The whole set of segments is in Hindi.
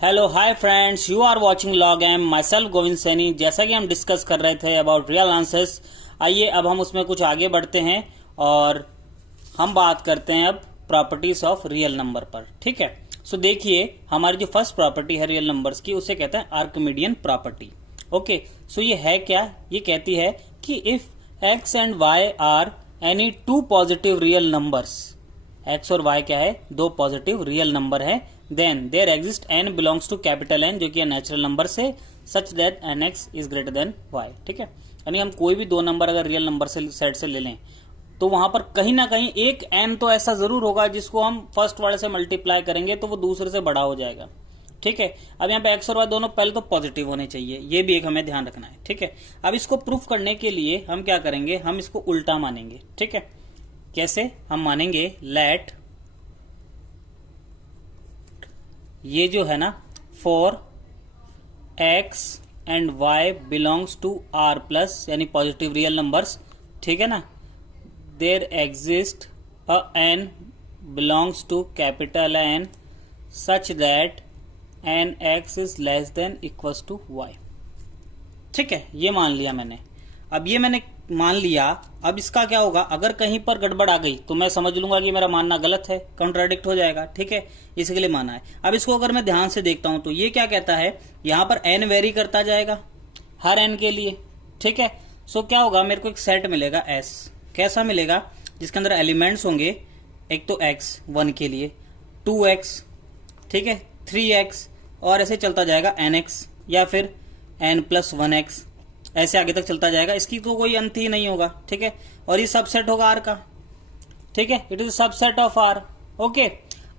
Hello hi friends, you are watching log M myself Govind Saini. जैसा कि हम डिस्कस कर रहे थे अबाउट रियल आंसर्स, आइए अब हम उसमें कुछ आगे बढ़ते हैं और हम बात करते हैं अब प्रॉपर्टीज ऑफ रियल नंबर पर। ठीक है, सो देखिए हमारी जो फर्स्ट प्रॉपर्टी है रियल नंबर्स की, उसे कहते हैं आर्किमिडियन प्रॉपर्टी। ओके, सो ये है क्या? ये कहती है कि if x and y are any two positive real numbers, x और वाई क्या है? दो पॉजिटिव रियल नंबर है, then there exist n belongs to capital N, जो कि नेचुरल नंबर से, such that n x is greater than y. ठीक है, यानी हम कोई भी दो नंबर अगर रियल नंबर से सेट से ले लें तो वहां पर कहीं ना कहीं एक एन तो ऐसा जरूर होगा जिसको हम फर्स्ट वाले से मल्टीप्लाई करेंगे तो वो दूसरे से बड़ा हो जाएगा। ठीक है, अब यहाँ पे एक्स और वाई दोनों पहले तो पॉजिटिव होने चाहिए, ये भी एक हमें ध्यान रखना है। ठीक है, अब इसको प्रूफ करने के लिए हम क्या करेंगे? हम इसको उल्टा मानेंगे। ठीक है, कैसे हम मानेंगे? लेट ये जो है ना, for x and y belongs to R plus, यानी पॉजिटिव रियल नंबर्स, ठीक है ना, there exist a n belongs to capital N such that n x is less than equals to y. ठीक है, ये मान लिया मैंने। अब ये मैंने मान लिया, अब इसका क्या होगा? अगर कहीं पर गड़बड़ आ गई तो मैं समझ लूंगा कि मेरा मानना गलत है, कॉन्ट्राडिक्ट हो जाएगा। ठीक है, इसके लिए माना है। अब इसको अगर मैं ध्यान से देखता हूं तो ये क्या कहता है? यहां पर एन वेरी करता जाएगा हर एन के लिए। ठीक है, सो क्या होगा? मेरे को एक सेट मिलेगा एस। कैसा मिलेगा? जिसके अंदर एलिमेंट्स होंगे, एक तो एक्स 1 के लिए, 2x, ठीक है, 3x, और ऐसे चलता जाएगा nx, या फिर n+1x, ऐसे आगे तक चलता जाएगा। इसकी तो कोई अंत ही नहीं होगा। ठीक है, और ये सबसेट होगा आर का। ठीक है, it is subset of R. Okay,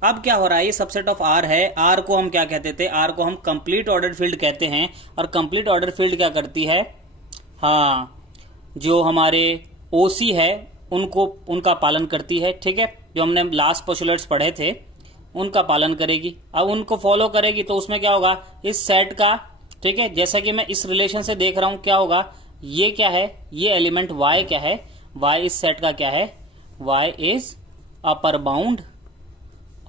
अब क्या हो रहा है? ये सबसेट ऑफ आर है। आर को हम क्या कहते थे? आर को हम कंप्लीट ऑर्डर फील्ड कहते हैं। और कंप्लीट ऑर्डर फील्ड क्या करती है? हाँ, जो हमारे ओसी है उनका पालन करती है। ठीक है, जो हमने लास्ट पोस्टुलेट्स पढ़े थे उनका पालन करेगी। अब उनको फॉलो करेगी तो उसमें क्या होगा? इस सेट का, ठीक है, जैसा कि मैं इस रिलेशन से देख रहा हूं, क्या होगा? ये क्या है? ये एलिमेंट y क्या है? y इस सेट का क्या है? y is upper bound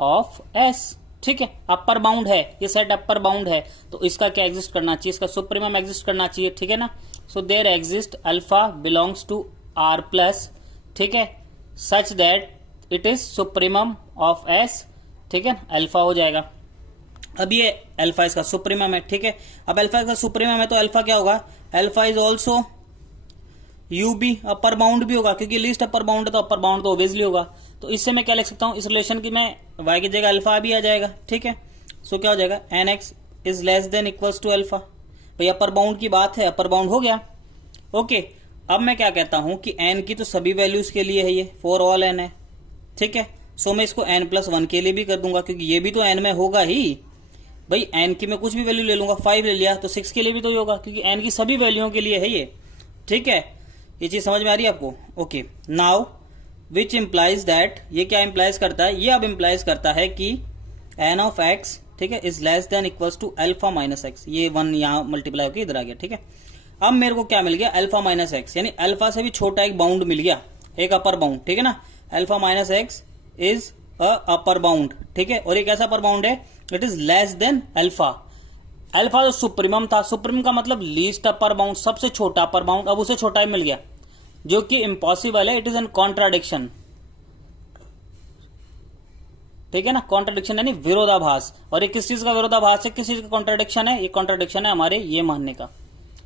of s। ठीक है, अपर बाउंड है, ये सेट अपर बाउंड है, तो इसका क्या एग्जिस्ट करना चाहिए? इसका सुप्रीमम एग्जिस्ट करना चाहिए। ठीक है ना, so there exist alpha belongs to r plus, ठीक है, such that it is supremum of s। ठीक है, अल्फा हो जाएगा। अब ये अल्फा इसका सुप्रीमम है। ठीक है, अब अल्फा इसका सुप्रीमम है तो अल्फा क्या होगा? Alpha is also U B, upper bound भी होगा, क्योंकि लिस्ट अपर बाउंड है तो अपर बाउंड तो ऑब्वियसली होगा। तो इससे मैं क्या लिख सकता हूं? इस रिलेशन की मैं y की जगह अल्फा भी आ जाएगा। ठीक है, सो क्या हो जाएगा? N x is less than equals to alpha. भाई अपर बाउंड की बात है, अपर बाउंड हो गया। ओके, अब मैं क्या कहता हूं कि n की तो सभी वैल्यूज के लिए है, ये फॉर ऑल n है। ठीक है, सो मैं इसको n+1 के लिए भी कर दूंगा, क्योंकि ये भी तो n में होगा ही। भाई n की मैं कुछ भी वैल्यू ले लूंगा, 5 ले लिया तो 6 के लिए भी तो होगा, क्योंकि n की सभी वैल्यूओं के लिए है ये। ठीक है, ये चीज समझ में आ रही है आपको? Okay, now which implies that, ये क्या इंप्लाइज करता है? ये अब इंप्लाइज करता है कि n ऑफ x, ठीक है, is less than equals to alpha minus x। ये 1 यहां मल्टीप्लाई होकर इधर आ गया। ठीक है, अब मेरे को क्या मिल गया? अल्फा माइनस x, यानी अल्फा से भी छोटा एक बाउंड मिल गया, एक अपर बाउंड। ठीक है ना, alpha minus x is upper bound. ठीक है, और एक ऐसा अपर बाउंड है it is less then alpha. Alpha जो सुप्रीमम था, सुप्रीमम का मतलब लीस्ट अपर बाउंड, सबसे छोटा अपर बाउंड, अब उसे छोटा ही मिल गया, जो कि इम्पॉसिबल है। It is an contradiction. ठीक है ना, कॉन्ट्राडिक्शन यानी विरोधाभास। और ये किस चीज का विरोधाभास है? किस चीज का कॉन्ट्राडिक्शन है? ये कॉन्ट्राडिक्शन है हमारे ये मानने का।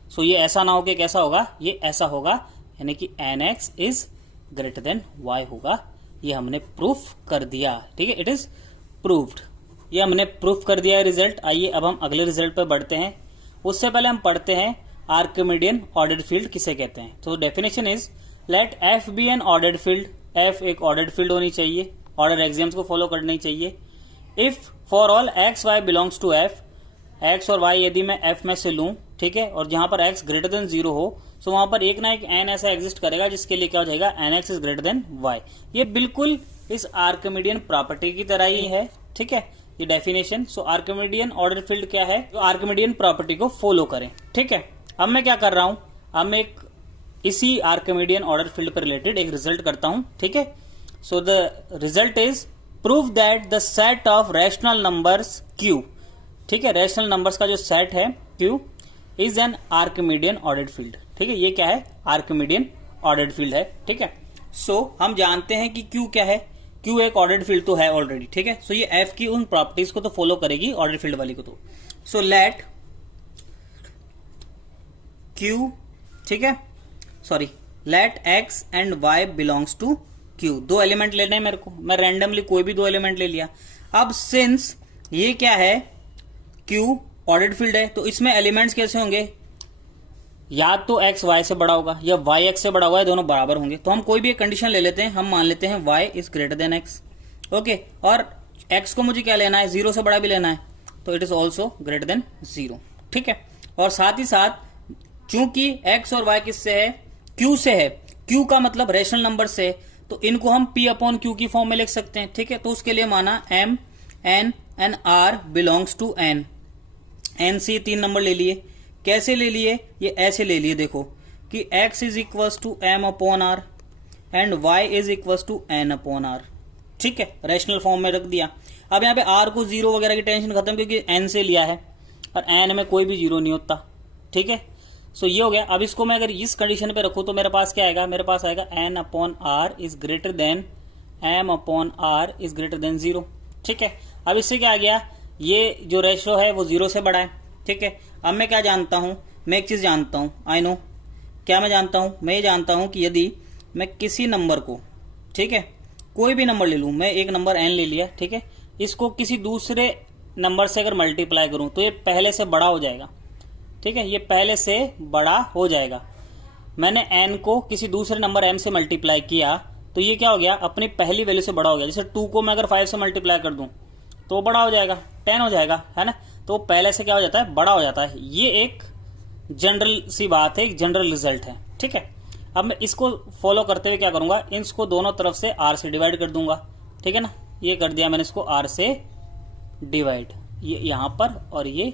सो ये ऐसा ना हो कि कैसा होगा? ये ऐसा होगा, यानी कि n x is greater than y होगा। ये हमने प्रूफ कर दिया। ठीक है, इट इज प्रूव्ड। ये हमने प्रूफ कर दिया है रिजल्ट। आइए अब हम अगले रिजल्ट पर बढ़ते हैं। उससे पहले हम पढ़ते हैं आर्किमिडियन ऑर्डर्ड फील्ड किसे कहते हैं। तो definition is let F be an ordered field. F एक ऑर्डर्ड फील्ड होनी चाहिए, ऑर्डर एग्जाम्स को फॉलो करनी चाहिए। If for all x y belongs to F, x और वाई यदि मैं एफ में से लूं, ठीक है, और जहां पर एक्स ग्रेटर देन 0 हो, सो वहां पर एक ना एक एन ऐसा एग्जिस्ट करेगा जिसके लिए क्या हो जाएगा? N x is greater than y. ये बिल्कुल इस आर्किमिडियन प्रॉपर्टी की तरह ही है। ठीक है, ये डेफिनेशन। सो आर्किमिडियन ऑर्डर फील्ड क्या है? जो आर्किमिडियन प्रॉपर्टी को फॉलो करें। ठीक है, अब मैं क्या कर रहा हूं? अब मैं इसी आर्किमिडियन ऑर्डर फील्ड पर रिलेटेड एक रिजल्ट करता हूं। ठीक है, so the result is prove that the set of rational numbers Q, ठीक है, रैशनल नंबर्स का जो सेट है Q is an Archimedean ordered field. ठीक है, ये क्या है, आर्किमिडियन ऑर्डर्ड फील्ड है। ठीक है, सो हम जानते हैं कि Q क्या है, Q एक ऑर्डर्ड फील्ड तो है ऑलरेडी। ठीक है, सो ये F की उन प्रॉपर्टीज को तो फॉलो करेगी ऑर्डर्ड फील्ड वाली को। तो सो लेट Q, ठीक है, sorry, let X and Y belongs to Q। दो एलिमेंट लेने हैं मेरे को, मैं रैंडमली कोई भी दो एलिमेंट ले लिया। अब सिंस ये क्या है, Q ऑर्डर्ड फील्ड है, तो इसमें एलिमेंट्स कैसे होंगे, या तो X Y से बड़ा होगा या Y X से बड़ा होगा, दोनों बराबर होंगे। तो हम कोई भी एक कंडीशन ले लेते हैं, हम मान लेते हैं Y is greater then X। Okay, और X को मुझे क्या लेना है, 0 से बड़ा भी लेना है, तो it is also greater than 0। ठीक है, और साथ ही साथ चूंकि X और Y किससे है, Q से है, Q का मतलब रेशनल नंबर से, तो इनको हम P अपॉन Q की फॉर्म में लिख सकते हैं। ठीक है, तो उसके लिए माना M N and R belongs to N। N से 3 नंबर ले लिए, कैसे ले लिए, ये ऐसे ले लिए, देखो कि X is equal to M upon R and Y is equal to N upon R। ठीक है, रेशनल फॉर्म में रख दिया। अब यहाँ पे R को 0 वगैरह की टेंशन खत्म, क्योंकि N से लिया है और N में कोई भी 0 नहीं होता। ठीक है, सो ये हो गया। अब इसको मैं अगर इस कंडीशन पे रखूं तो मेरे पास क्या आएगा, मेरे पास आएगा N upon R is greater then M upon R is greater than 0। ठीक है, अब इससे क्या आ गया, ये जो रेशो है वो 0 से बड़ा है। ठीक है, अब मैं क्या जानता हूं, मैं एक चीज जानता हूं, आई नो, क्या मैं जानता हूं, मैं ये जानता हूं कि यदि मैं किसी नंबर को, ठीक है, कोई भी नंबर ले लूं, मैं एक नंबर N ले लिया, ठीक है, इसको किसी दूसरे नंबर से अगर मल्टीप्लाई करूं तो ये पहले से बड़ा हो जाएगा। ठीक है, ये पहले से बड़ा हो जाएगा। मैंने N को किसी दूसरे नंबर M से मल्टीप्लाई किया तो ये क्या हो गया, अपनी पहली वैल्यू से बड़ा हो गया। जैसे 2 को मैं अगर 5 से मल्टीप्लाई कर दूं तो बड़ा हो जाएगा, 10 हो जाएगा, है ना, तो पहले से क्या हो जाता है, बड़ा हो जाता है। ये एक जनरल सी बात है, एक जनरल रिजल्ट है। ठीक है, अब मैं इसको फॉलो करते हुए क्या करूंगा, इसको दोनों तरफ से R से डिवाइड कर दूंगा। ठीक है ना, ये कर दिया मैंने इसको R से डिवाइड, ये यहां पर और ये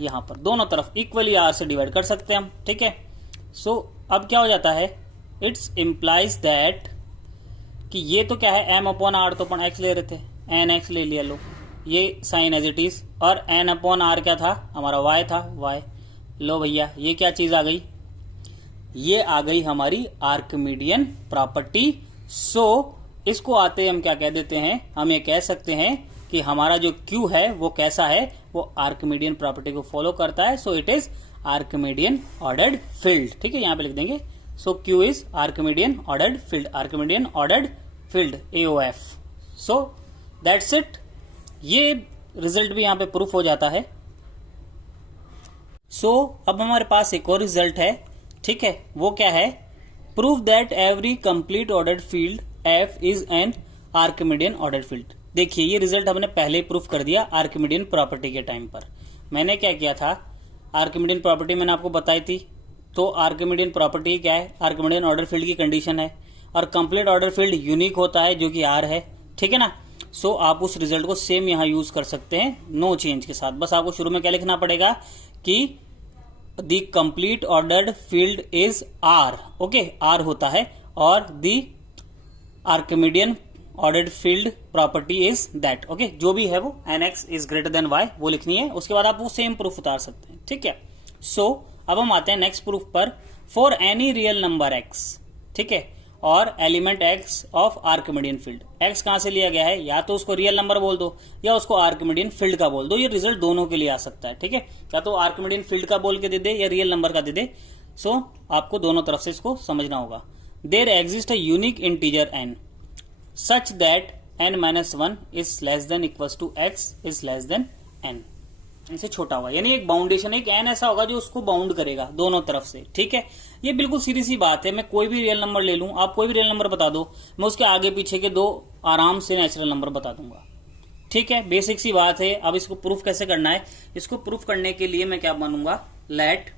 यहां पर, दोनों तरफ इक्वली R से डिवाइड कर सकते हैं हम। ठीक है, सो अब क्या हो जाता है, इट्स इम्प्लाइज दैट कि ये तो क्या है, M अपॉन R तो अपन X ले रहे थे, N X ले लिया, लो ये साइन एज इट इज, और N अपॉन R क्या था, हमारा Y था, Y। लो भैया, ये क्या चीज आ गई, ये आ गई हमारी आर्किमिडियन प्रॉपर्टी। सो इसको आते हम क्या कह देते हैं, हम ये कह सकते हैं कि हमारा जो Q है वो कैसा है, वो आर्किमिडियन प्रॉपर्टी को फॉलो करता है। So it is Archimedean ordered field. ठीक है, यहां पे लिख देंगे, so Q is Archimedean ordered field, Archimedean ordered field, AOF। So that's it, ये रिजल्ट भी यहां पे प्रूफ हो जाता है। सो अब हमारे पास एक और रिजल्ट है। ठीक है, वो क्या है, prove that every complete ordered field F is an Archimedean ordered field. देखिए, ये रिजल्ट हमने पहले ही प्रूफ कर दिया आर्किमिडियन प्रॉपर्टी के टाइम पर। मैंने क्या किया था, आर्किमिडियन प्रॉपर्टी मैंने आपको बताई थी, तो आर्किमिडियन प्रॉपर्टी क्या है, आर्किमिडियन ऑर्डर फील्ड की कंडीशन है, और कंप्लीट ऑर्डर फील्ड यूनिक होता है जो कि R है। ठीक है ना, सो आप उस रिजल्ट को सेम यहां यूज कर सकते हैं, नो चेंज के साथ। बस आपको शुरू में क्या लिखना पड़ेगा कि the complete ordered field is R। Okay, R होता है, और the Archimedean ordered field property is that. Okay, जो भी है वो NX is greater than Y वो लिखनी है, उसके बाद आप वो सेम प्रूफ उतार सकते हैं। ठीक है, सो अब हम आते हैं नेक्स्ट प्रूफ पर। For any real number X, ठीक है, और element X of Archimedean field. X कहां से लिया गया है, या तो उसको रियल नंबर बोल दो या उसको आर्किमिडियन फील्ड का बोल दो, ये रिजल्ट दोनों के लिए आ सकता है। ठीक है, या तो आर्किमिडियन फील्ड का बोल के दे दे या रियल नंबर का दे दे। सो आपको दोनों तरफ से इसको समझना होगा। There exist a unique integer n such that n-1 is less than equals to x is less than n, इनसे छोटा होगा, यानी एक बाउंडेशन, एक n ऐसा होगा जो उसको बाउंड करेगा दोनों तरफ से। ठीक है, ये बिल्कुल सीधी सी बात है। मैं कोई भी रियल नंबर ले लूं, आप कोई भी रियल नंबर बता दो, मैं उसके आगे पीछे के दो आराम से नेचुरल नंबर बता दूंगा। ठीक है, बेसिक सी बात है। अब इसको प्रूफ कैसे करना है, इसको प्रूफ करने के लिए मैं क्या मानूंगा, let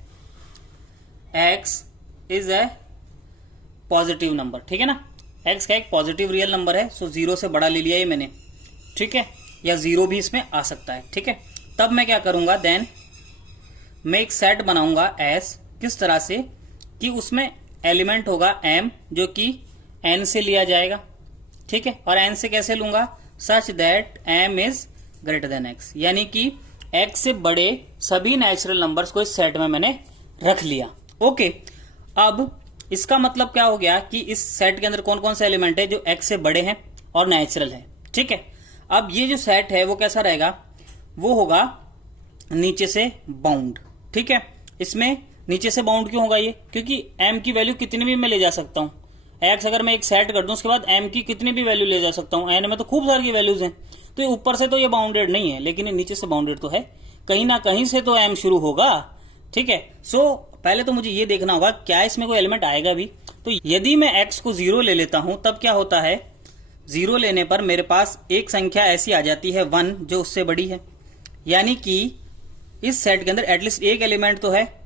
x is a positive number. ठीक है ना, X का एक पॉजिटिव रियल नंबर है, सो 0 से बड़ा ले लिया ये मैंने। ठीक है, या 0 भी इसमें आ सकता है। ठीक है, तब मैं क्या करूंगा, देन मैं एक सेट बनाऊंगा S, किस तरह से कि उसमें एलिमेंट होगा M जो कि N से लिया जाएगा। ठीक है, और N से कैसे लूंगा, such that M is greater then X, यानी कि x से बड़े सभी नेचुरल नंबर्स को इस सेट में मैंने रख लिया। ओके, अब इसका मतलब क्या हो गया कि इस सेट के अंदर कौन कौन से एलिमेंट है जो x से बड़े हैं और नेचुरल है। ठीक है, अब ये जो सेट है वो कैसा रहेगा, वो होगा नीचे से बाउंड। ठीक है, इसमें नीचे से बाउंड क्यों होगा ये, क्योंकि m की वैल्यू कितनी भी मैं ले जा सकता हूं। x अगर मैं एक सेट कर दूं उसके बाद m की कितनी भी वैल्यू ले जा सकता हूं, n में तो खूब सारी वैल्यूज हैं, तो ये ऊपर से तो ये बाउंडेड नहीं है, लेकिन ये नीचे से बाउंडेड तो है, कहीं ना कहीं से तो m शुरू होगा। ठीक है, सो पहले तो मुझे ये देखना होगा क्या इसमें कोई एलिमेंट आएगा भी। तो यदि मैं x को 0 ले लेता हूं तब क्या होता है, 0 लेने पर मेरे पास एक संख्या ऐसी आ जाती है 1 जो उससे बड़ी है, यानी कि इस सेट के अंदर एटलीस्ट एक एलिमेंट तो है,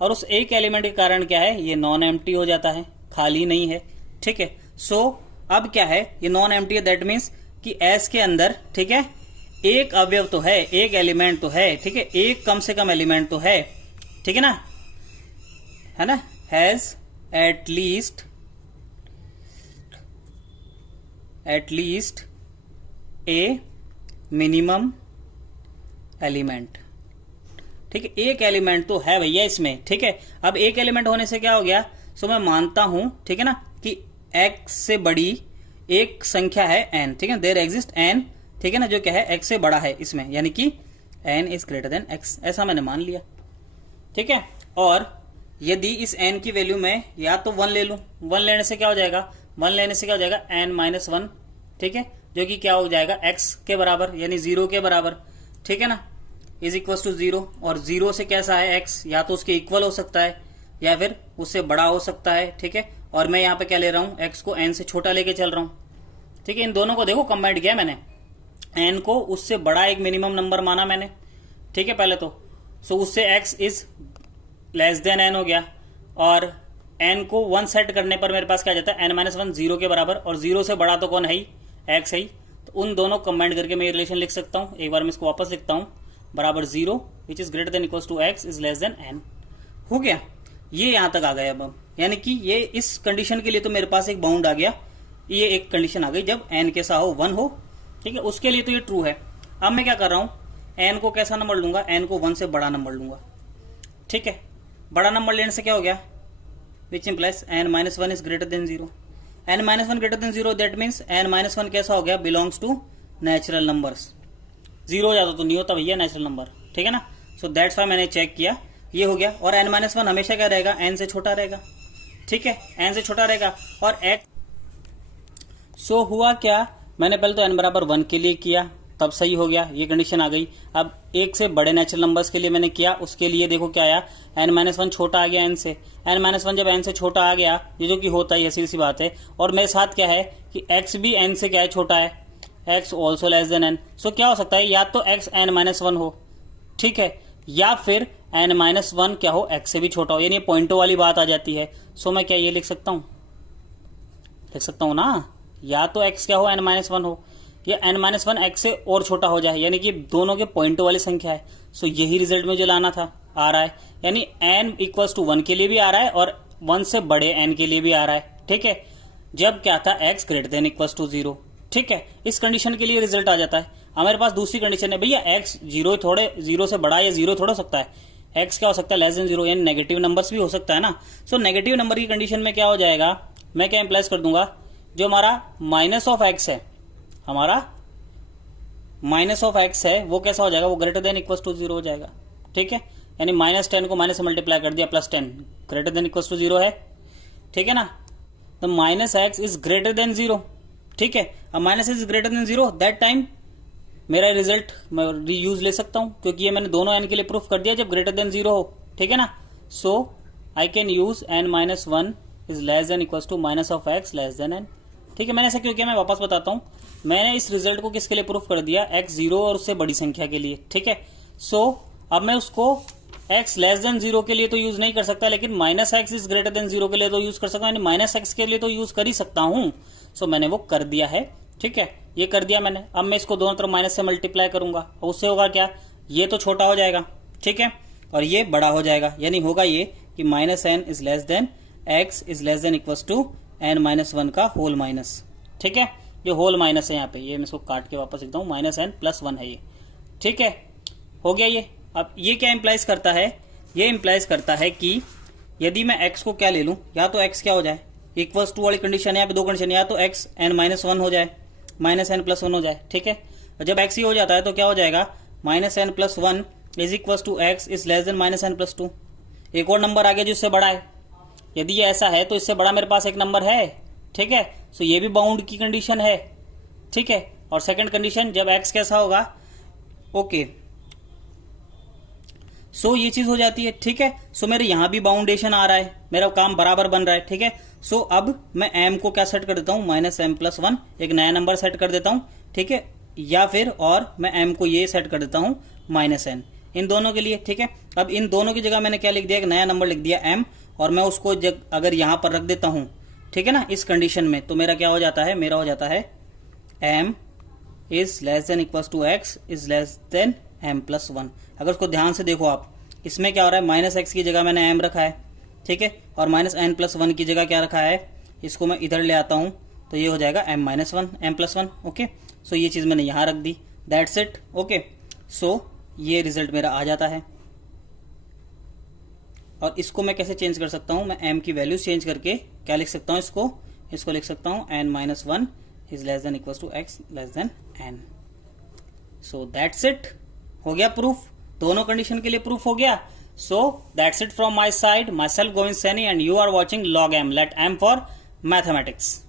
और उस एक एलिमेंट के कारण क्या है, ये नॉन एम्प्टी हो जाता है, खाली नहीं है। ठीक है, सो अब क्या है, ये नॉन एम्प्टी है, दैट मीन्स कि एस के अंदर, ठीक है, एक अवयव तो है, एक एलिमेंट तो है। ठीक है, एक कम से कम एलिमेंट तो है, ठीक है ना, has at least A minimum element. ठीक है, एक एलिमेंट तो है भैया इसमें। ठीक है, अब एक एलिमेंट होने से क्या हो गया, सो मैं मानता हूं, ठीक है ना, कि x से बड़ी एक संख्या है n। ठीक है, देयर एग्जिस्ट n, ठीक है ना, जो क्या है x से बड़ा है इसमें, यानी कि n is greater then x, ऐसा मैंने मान लिया। ठीक है, और यदि इस n की वैल्यू में या तो 1 ले लूं, 1 लेने से क्या हो जाएगा, 1 लेने से क्या हो जाएगा n माइनस 1, ठीक है, जो कि क्या हो जाएगा x के बराबर, यानी 0 के बराबर। ठीक है ना, इज इक्वल टू 0, और 0 से कैसा है x, या तो उसके इक्वल हो सकता है या फिर उससे बड़ा हो सकता है। ठीक है, और मैं यहाँ पे क्या ले रहा हूं, x को n से छोटा लेके चल रहा हूं। ठीक है, इन दोनों को देखो कंबाइंड किया मैंने, n को उससे बड़ा एक मिनिमम नंबर माना मैंने। ठीक है, पहले तो सो उससे x is less than n हो गया, और n को 1 सेट करने पर मेरे पास क्या जाता है, n माइनस 1 0 के बराबर, और 0 से बड़ा तो कौन है ही, x है ही। तो उन दोनों कंबाइंड करके मैं ये रिलेशन लिख सकता हूं। एक बार मैं इसको वापस लिखता हूं, बराबर 0 which is greater than equal to x is less than n। हो गया, ये यहां तक आ गया। अब यानी कि ये इस कंडीशन के लिए तो मेरे पास एक बाउंड आ गया, ये एक कंडीशन आ गई जब n कैसा हो, 1 हो। ठीक है, उसके लिए तो ये ट्रू है। अब मैं क्या कर रहा हूं, n को कैसा नंबर लूंगा, n को 1 से बड़ा नंबर लूंगा। ठीक है, बड़ा नंबर लेने से क्या हो गया, which implies n minus 1 is greater than 0। n minus 1 greater than 0, that means n minus 1 कैसा हो गया, बिलोंग्स टू नेचुरल नंबर्स। 0 हो जाता तो नहीं होता भैया नेचुरल नंबर। ठीक है ना, सो दैट्स वाई मैंने चेक किया, ये हो गया। और n माइनस 1 हमेशा क्या रहेगा, n से छोटा रहेगा। ठीक है, n से छोटा रहेगा, और x सो हुआ क्या, मैंने पहले तो n बराबर 1 के लिए किया, तब सही हो गया, ये कंडीशन आ गई। अब एक से बड़े नेचुरल नंबर्स के लिए मैंने किया, उसके लिए देखो क्या आया, n माइनस 1 छोटा आ गया n से। n माइनस 1 जब n से छोटा आ गया, ये जो कि होता है, सीधी सी बात है, और मेरे साथ क्या है कि x भी n से क्या है, छोटा है, x also less than n। सो क्या हो सकता है, या तो x n माइनस 1 हो, ठीक है, या फिर n माइनस 1 क्या हो, x से भी छोटा हो, यानी पॉइंटों वाली बात आ जाती है। सो मैं क्या ये लिख सकता हूं ना, या तो x क्या हो, n माइनस 1 हो, या n माइनस 1 x से और छोटा हो जाए, यानी कि दोनों के पॉइंटों वाली संख्या है। सो यही रिजल्ट मुझे लाना था, आ रहा है, यानी n इक्वल्स टू 1 के लिए भी आ रहा है और 1 से बड़े n के लिए भी आ रहा है। ठीक है, जब क्या था, x greater than equals to 0। ठीक है, इस कंडीशन के लिए रिजल्ट आ जाता है। हमारे पास दूसरी कंडीशन है, भैया x 0 से बड़ा या 0 थोड़ा हो सकता है, x क्या हो सकता है, लेस देन 0, यानी नेगेटिव नंबर्स भी हो सकता है ना। सो नेगेटिव नंबर की कंडीशन में क्या हो जाएगा, मैं क्या इंप्लाइज कर दूंगा, जो हमारा माइनस ऑफ x है, हमारा माइनस ऑफ x है, वो कैसा हो जाएगा, वो ग्रेटर देन इक्वल टू 0 हो जाएगा। ठीक है, यानी माइनस 10 को माइनस से मल्टीप्लाई कर दिया, plus 10 greater than equal to 0 है। ठीक है ना, तो minus x is greater than 0। ठीक है, अब minus is greater than 0, that time मेरा रिजल्ट मैं रीयूज ले सकता हूं, क्योंकि ये मैंने दोनों n के लिए प्रूफ कर दिया जब ग्रेटर देन 0 हो। ठीक है ना, so I can use n minus 1 is less than equal to minus of x less than n। ठीक है, मैंने ऐसा क्यों किया, मैं वापस बताता हूं। मैंने इस रिजल्ट को किसके लिए प्रूफ कर दिया, x 0 और उससे बड़ी संख्या के लिए। ठीक है, सो अब मैं उसको x लेस देन 0 के लिए तो यूज नहीं कर सकता, लेकिन minus x is greater than 0 के लिए तो यूज कर सकता हूं, यानी माइनस एक्स के लिए तो यूज कर ही सकता हूं। सो मैंने वो कर दिया है। ठीक है, ये कर दिया मैंने। अब मैं इसको दोनों तरफ माइनस से मल्टीप्लाई करूंगा, और उससे होगा क्या, ये तो छोटा हो जाएगा, ठीक है, और ये बड़ा हो जाएगा, यानी होगा ये कि minus n is less than x is less than equal to n minus 1 का होल माइनस। ठीक है, ये होल माइनस है यहाँ पे, ये मैं इसको काट के वापस लिखता हूँ, माइनस एन प्लस 1 है ये। ठीक है, हो गया ये। अब ये क्या इंप्लाइज करता है, ये इंप्लाइज करता है कि यदि मैं x को क्या ले लूं, या तो x क्या हो जाए इक्वल्स टू वाली कंडीशन, यहाँ पे दो कंडीशन, या तो x n-1 हो जाए, -n+1 हो जाए, ठीक है। और जब x ही हो जाता है तो क्या हो जाएगा, -n+1 is equals to x is less than -n+2। एक और नंबर आ गया जो इससे बड़ा है। यदि ये ऐसा है तो इससे बड़ा मेरे पास एक नंबर है, ठीक है। सो ये भी बाउंड की कंडीशन है, ठीक है। और सेकंड कंडीशन जब x कैसा होगा, ओके, सो ये चीज हो जाती है, ठीक है। सो मेरे यहां भी बाउंडेशन आ रहा है, मेरा काम बराबर बन रहा है, ठीक है। सो अब मैं m को क्या सेट कर देता हूं, -m+1, एक नया नंबर सेट कर देता हूं, ठीक है। या फिर और मैं m को ये सेट कर देता हूं -n, इन दोनों के लिए, ठीक है। अब इन दोनों की जगह मैंने क्या लिख दिया, एक नया नंबर लिख दिया m, और मैं उसको अगर यहां पर रख देता हूं, ठीक है ना, इस कंडीशन में, तो मेरा क्या हो जाता है, मेरा हो जाता है m is less than equals to x is less than m+1। अगर उसको ध्यान से देखो आप, इसमें क्या हो रहा है, -x की जगह मैंने m रखा है, ठीक है, और -n+1 की जगह क्या रखा है, इसको मैं इधर ले आता हूं तो ये हो जाएगा m+1, ओके। सो ये चीज मैंने यहां रख दी, दैट्स इट, ओके। सो ये रिजल्ट मेरा आ जाता है। और इसको मैं कैसे चेंज कर सकता हूं, मैं m की वैल्यू चेंज करके क्या लिख सकता हूं, इसको लिख सकता हूं n-1 is less than equals to x less than n। So that's it, हो गया प्रूफ, दोनों कंडीशन के लिए प्रूफ हो गया। So that's it from my side, myself Govind Saini, and you are watching log M, let M for mathematics.